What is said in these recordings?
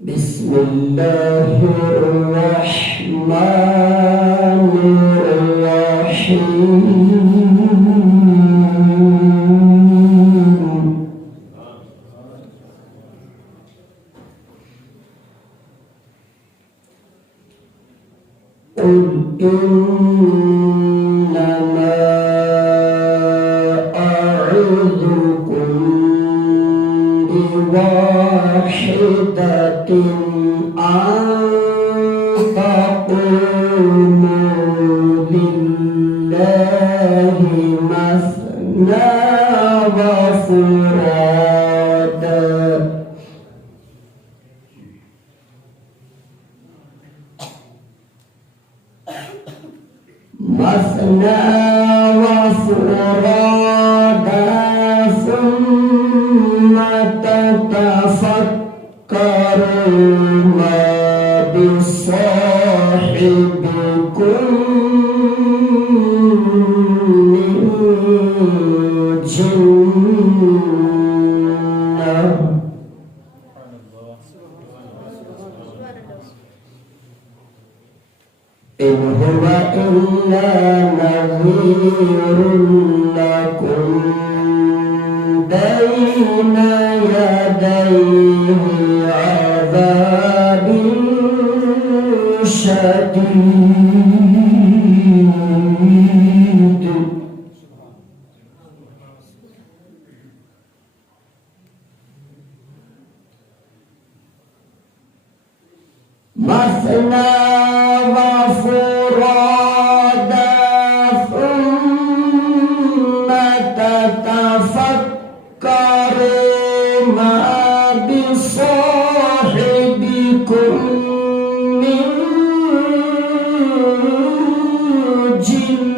بسم الله الرحمن الرحيم. قل إنما أعظكم بواحدة أن تقوموا لله مثنى وفرادا ثم تتفكروا ما بصاحبكم من جنة إن هو إلا نذير لكم بين يديه عذاب شديد. مثنى وفرادا ثم تتفكروا ما بصاحبكم من جنة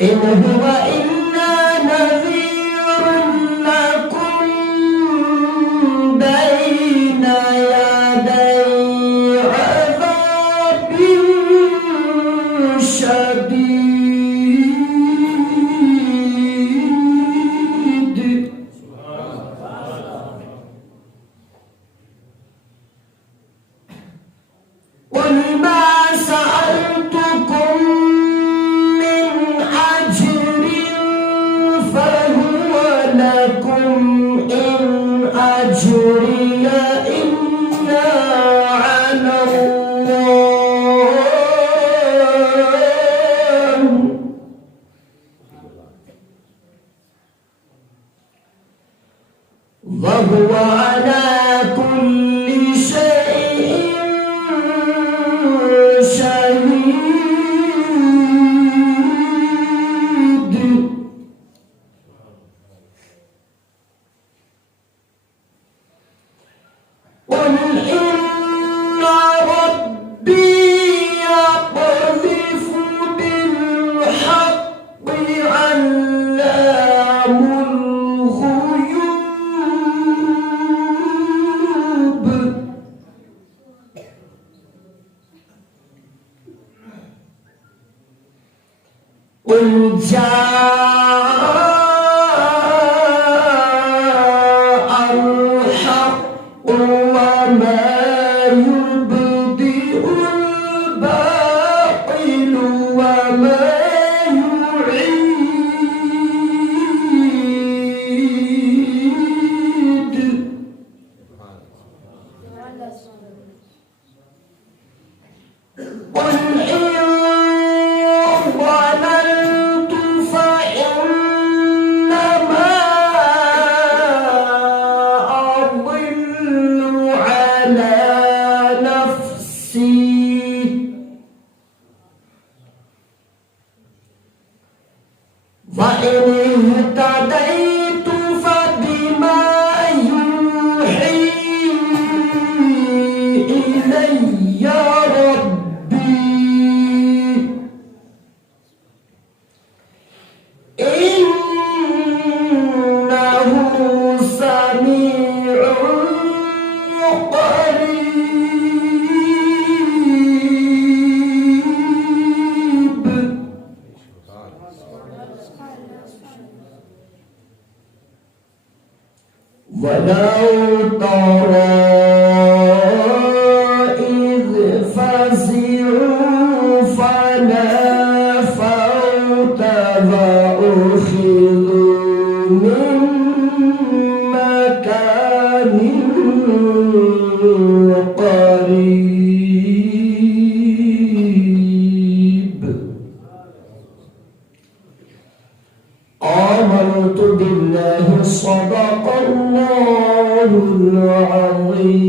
إن هو إلا نذير لكم بين يدي عذاب شديد. قل ما سألتكم من أجر فهو لكم إن أجري إلا على الله وهو على كل شيء شهيد. قل إن ربي يقذف بالحق علام الغيوب. قل جاء الحق وما يبدئ الباطل وما يعيد. قل إن ضللت فإنما أضل على نفسي وإن اهتديت فبما يوحي إلي ربي إنه سميع قريب. ولو ترى إذ فزعوا فلا فوت وأخذوا من مكان قريب آمنت بالله صدق الله العظيم